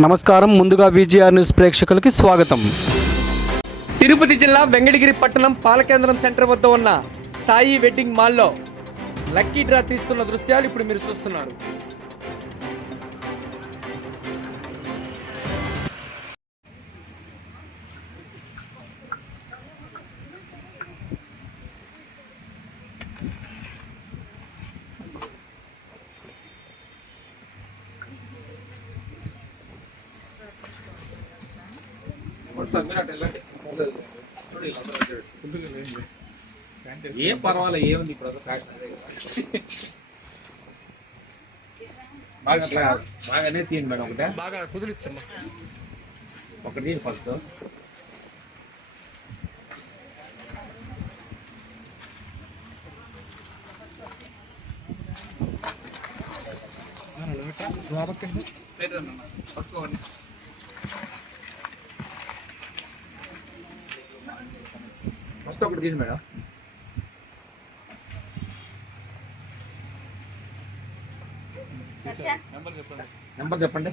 నమస్కారం. ముందుగా VGR news ప్రేక్షకులకి స్వాగతం. తిరుపతి జిల్లా వెంకటగిరి పట్టణం పాలకేంద్రం సెంటర్ వద్ద ఉన్న సాయి వెడ్డింగ్ మాల్లో లక్కీ డ్రా తీస్తున్న దృశ్యాలు ఇప్పుడు మీరు చూస్తున్నారు. ఏం పర్వాలేదు ఏముంది ఇప్పుడు ఫ్యాషన్ అదే కదా. బాగా బాగానే తీయండి మేడం ఒకటే. బాగా కుదిరిచ్చమ్మా. ఒకటి తీయండి ఫస్ట్ ఫస్ట్ ఒకటి తీయండి మేడం. నెంబర్ చెప్పండి.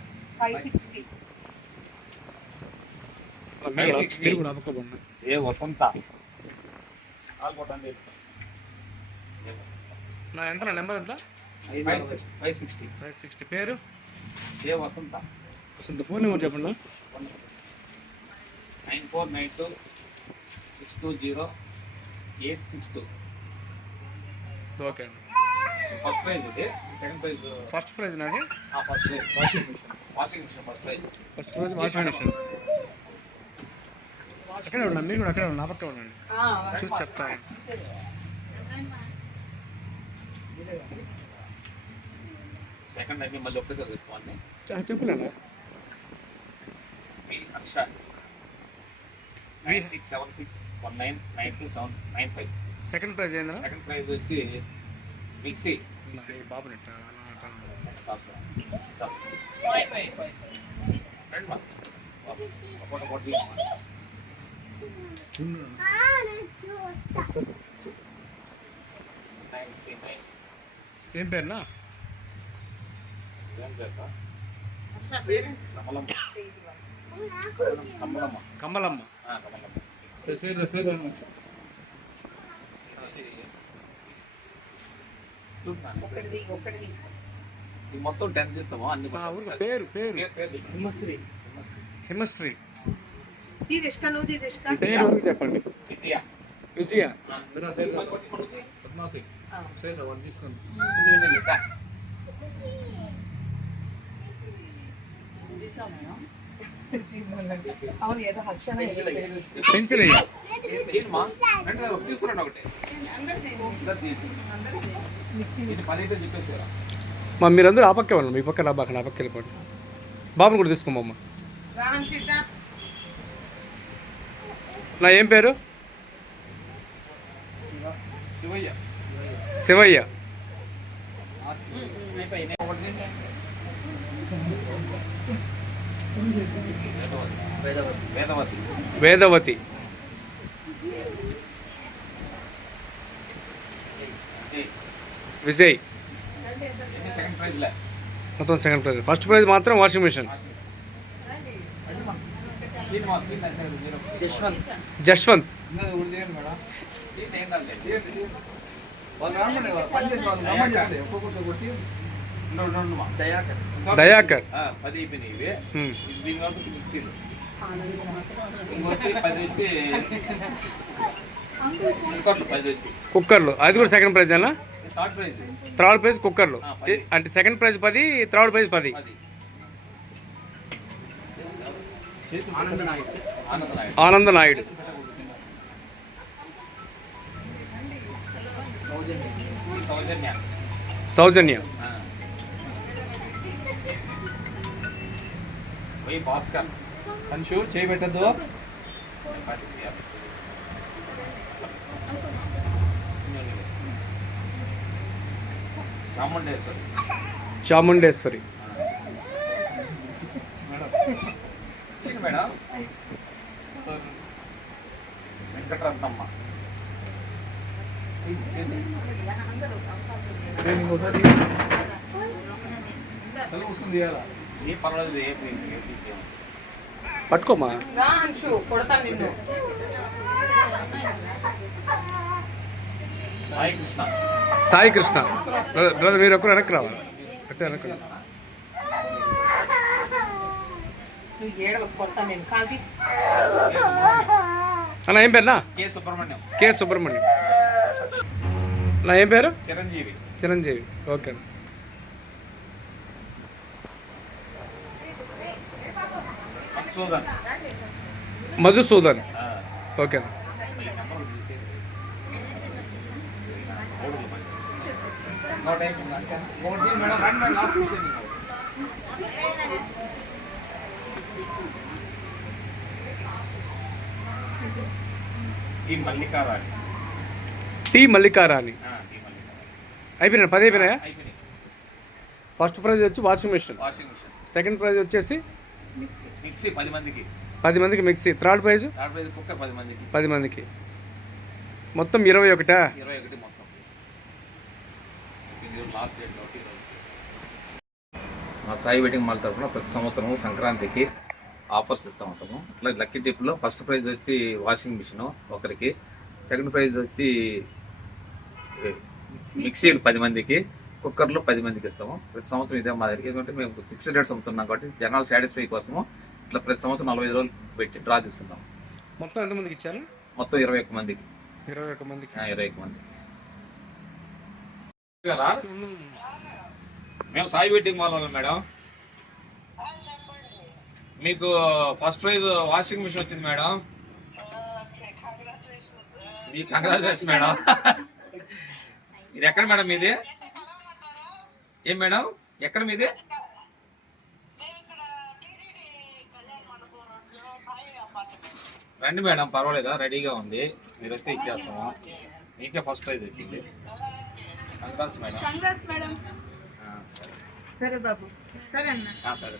ఏ వసంత. నా ఎంత నెంబర్ ఎంత? Five sixty. Five sixty. పేరు? ఏ వసంత. అసలు ఫోన్ నెంబర్ చెప్పండి. Nine four nine two six two zero eight six two. Okay అండి. ఫస్ట్ ప్రైజ్ ఇది. సెకండ్ ప్రైజ్ ఫస్ట్ ప్రైజ్ నాది first prize. Washing machine washing machine first prize. First prize washing machine అక్కడే ఉండండి మీరు కూడా అక్కడే ఉండండి నా పక్క ఉండండి. చూసి చెప్తాను సెకండ్ అన్ని మళ్ళీ ఒకేసారి చెప్పుకోండి. చెప్పలేనా Harsha. Nine six seven six one nine nine two seven nine five second prize ఏందా సెకండ్ ప్రైజ్ వచ్చి మిక్సీ బాబు నెట్ సెకండ్ క్లాస్ ఏం పేరునా ఏం పేరు కమలమ్మ కమలమ్మ కమలమ్మ ఆ, కమలమ్మ చూస్తున్నాను. ఒకటిది ఒకటిది ఈ మొత్తం టెన్ చేస్తాము అన్ని పేరు పేరు. పేరు- పేరు చెప్పు. హిమశ్రీ. హిమశ్రీ. పేరు చెప్పండి. విజయ. విజయ. ఆ. పద్మావతి. ఆ. ఇది వినండి, లెక్క. అవును ఏదో హర్షణ పెన్సిల్ అయ్యా ఏంటమ్మా? రండి రా, తీసుకురండి ఒకటి. ఇద్దరు తీయండి. మా మీరందరూ ఆ పక్కే వాళ్ళు మీ పక్క నా పక్క నా పక్క వెళ్ళిపోండి. బాబుని కూడా తీసుకోమమ్మ నా ఏం పేరు? శివయ్య. వేదవతి. వేదవతి ఏ, విజయ్. ఎన్ని సెకండ్ ప్రైజ్లే మొత్తం సెకండ్ ప్రైజ్ ఫస్ట్ ప్రైజ్ మాత్రం వాషింగ్ మిషన్ దీని మా- దీని అంటే మీరు జశ్వంత్. దయాకర్. పది అయిపోయినాయి ఇవి. దీని వరకు మిక్సీలు కుక్కర్లు అది కూడా సెకండ్ ప్రైజ్ అన్న థర్డ్ ప్రైజ్ కుక్కర్లు. అంటే సెకండ్ ప్రైజ్ పది థర్డ్ ప్రైజ్ పది. ఆనంద నాయుడు. సౌజన్య. పోయి భాస్కర్ అంశు చేయబెట్టద్దు రాముండేశ్వరి చాముండేశ్వరి. ఏంటి మేడం? వెంకటరత్నమ్మ. ట్రైనింగ్ ఒకసారి తల కూసుకుని పర్వాలేదు పట్టుకోమా రా అంశు కొడతాను నిన్ను. సాయి కృష్ణ. సాయి కృష్ణ. బ్రదర్ మీరు ఒక్కరు వెనక్కి రావాలి. అట్టే వెనక్కి. నువ్వు ఏడవ కొడతాను నేను. కాల్ది అన్న ఏం పేరునా కె సుబ్రహ్మణ్యం. కె సుబ్రహ్మణ్యం. నా ఏం పేరు? చిరంజీవి. చిరంజీవి. ఓకే మధుసూదన్ మధుసూదన్ ఆ, ఓకే ఈ నెంబర్ తీసేయండి. మూడు మంది. ఇంకోటి ఏంటి? ఇంకోటి మేడం రండి మేడం లాస్ట్ తీసేయండి. ఈ మల్లికారాణి. టి మల్లికారాణి. అయిపోయినాయి పది అయిపోయినాయా? ఫస్ట్ ప్రైజ్ వచ్చి washing machine. Washing machine. Second prize వచ్చేసి మిక్సీ పది మందికి. పది మందికి mixie. Third prize? Third prize cooker పది మందికి. పది మందికి. మొత్తం ఇరవై ఒకటా? ఇరవై ఒకటి మొత్తం. లాస్ట్ డేట్ కాబట్టి. మా సాయి వెడ్డింగ్ మాల్ తరఫున ప్రతి సంవత్సరం సంక్రాంతికి ఆఫర్స్ ఇస్తూ ఉంటాము. అట్లా లక్కీ టిప్లో ఫస్ట్ ప్రైజ్ వచ్చి వాషింగ్ మిషన్ ఒకరికి. సెకండ్ ప్రైజ్ వచ్చి మిక్సీ పది మందికి కుక్కర్లు పది మందికి ఇస్తాము. ప్రతి సంవత్సరం ఇదే మా దగ్గర ఎందుకంటే మేము ఫిక్స్డ్ రేట్స్ అమ్ముతున్నాం కాబట్టి జనాలు సాటిస్ఫై కోసము ఇట్లా ప్రతి సంవత్సరం నలభై ఐదు రోజులు పెట్టి డ్రా తీస్తున్నాం మొత్తం ఎంతమందికి ఇచ్చారు? మొత్తం ఇరవై ఒక్క మందికి. ఇరవై ఒక మందికి. ఇరవై ఒక్క మంది కదా? మేము సాయి వెడ్డింగ్ మాల్ వాళ్ళం మేడం. మీకు ఫస్ట్ ప్రైజ్ వాషింగ్ మిషన్ వచ్చింది మేడం. మీ కంగ్రాచులేషన్ మేడం. ఇది ఎక్కడ మేడం మీది? ఏం మేడం? ఎక్కడ మీది? రండి మేడం పర్వాలేదా? రెడీగా ఉంది. మీరు వస్తే ఇచ్చేస్తాము. మీకే ఫస్ట్ ప్రైజ్ వచ్చింది. Congrats madam. Congrats madam. ఆ, సరే. బాబు. సరే అన్న. సరే.